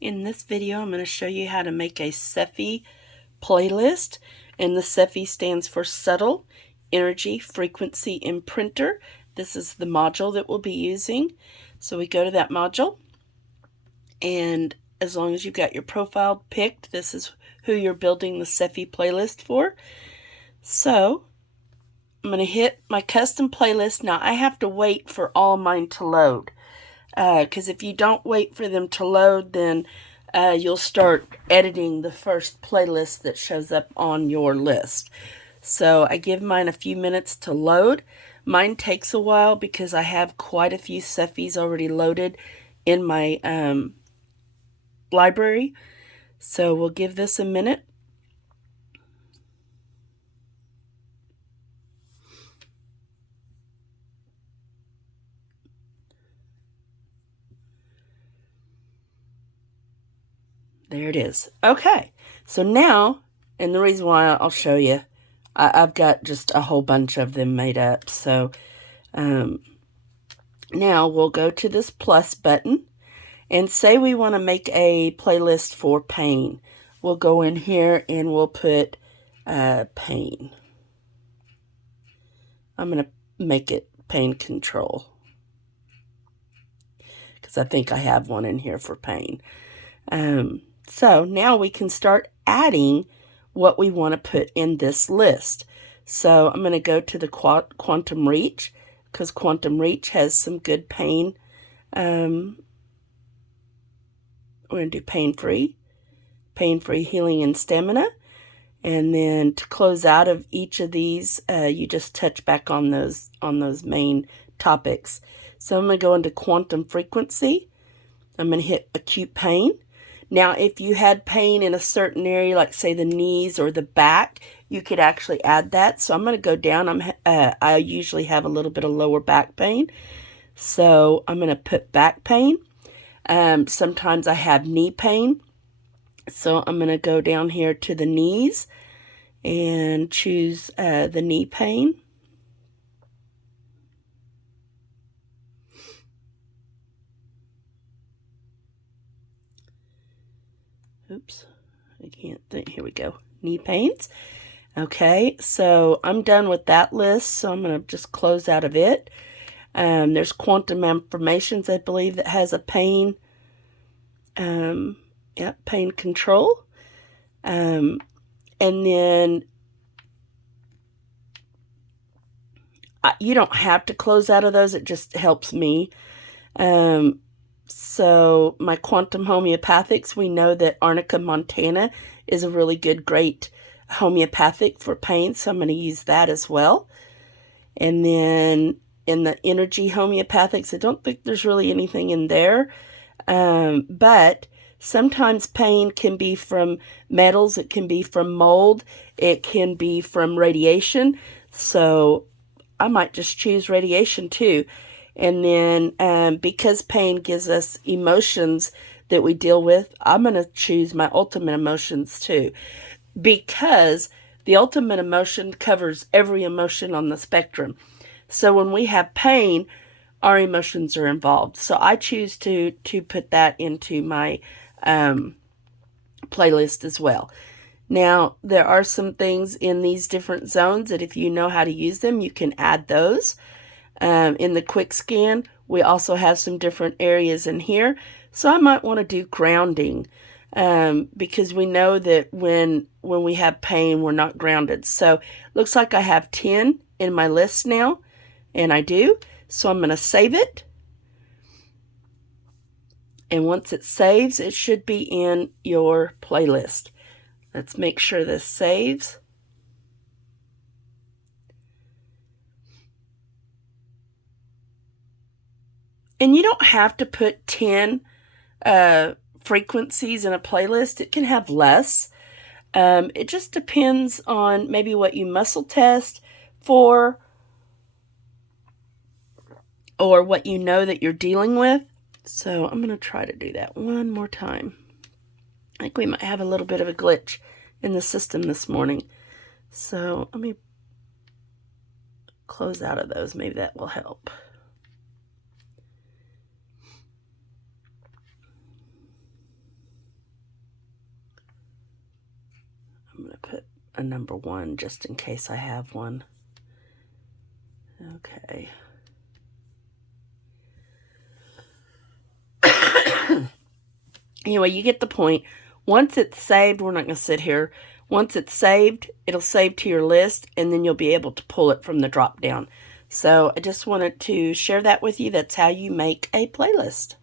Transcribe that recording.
In this video, I'm going to show you how to make a SEFI playlist, and the SEFI stands for Subtle Energy Frequency Imprinter. This is the module that we'll be using. So we go to that module, and as long as you've got your profile picked, this is who you're building the SEFI playlist for. So I'm going to hit my custom playlist. Now I have to wait for all mine to load. Because if you don't wait for them to load, then you'll start editing the first playlist that shows up on your list. So I give mine a few minutes to load. Mine takes a while because I have quite a few SEFIs already loaded in my library. So we'll give this a minute. There it is. Okay, so now, and the reason why I'll show you, I've got just a whole bunch of them made up. So now we'll go to this plus button and say we want to make a playlist for pain. We'll go in here and we'll put pain. I'm going to make it pain control because I think I have one in here for pain. So now we can start adding what we want to put in this list. So I'm going to go to the Quantum Reach because Quantum Reach has some good pain. We're going to do pain-free healing and stamina. And then to close out of each of these, you just touch back on those main topics. So I'm going to go into quantum frequency. I'm going to hit acute pain. Now, if you had pain in a certain area, like say the knees or the back, you could actually add that. So I'm going to go down. I usually have a little bit of lower back pain. So I'm going to put back pain. Sometimes I have knee pain. So I'm going to go down here to the knees and choose the knee pain. Oops, I can't think. Here we go. Knee pains. Okay, so I'm done with that list, so I'm going to just close out of it. There's quantum affirmations, I believe, that has a pain. Pain control. And then you don't have to close out of those. It just helps me. So my quantum homeopathics, we know that Arnica montana is a really great homeopathic for pain. So I'm going to use that as well. And then in the energy homeopathics, I don't think there's really anything in there. But sometimes pain can be from metals. It can be from mold. It can be from radiation. So I might just choose radiation too. And then because pain gives us emotions that we deal with, I'm going to choose my ultimate emotions too. Because the ultimate emotion covers every emotion on the spectrum. So when we have pain, our emotions are involved. So I choose to put that into my playlist as well. Now, there are some things in these different zones that if you know how to use them, you can add those. In the quick scan, we also have some different areas in here. So I might want to do grounding because we know that when we have pain, we're not grounded. So looks like I have 10 in my list now, and I do. So I'm going to save it. And once it saves, it should be in your playlist. Let's make sure this saves. And you don't have to put 10 frequencies in a playlist. It can have less. It just depends on maybe what you muscle test for or what you know that you're dealing with. So I'm going to try to do that one more time. I think we might have a little bit of a glitch in the system this morning. So let me close out of those. Maybe that will help. I'm going to put a number 1 just in case I have one. Okay. Anyway, you get the point. Once it's saved, we're not going to sit here. Once it's saved, it'll save to your list, and then you'll be able to pull it from the drop down. So I just wanted to share that with you. That's how you make a playlist.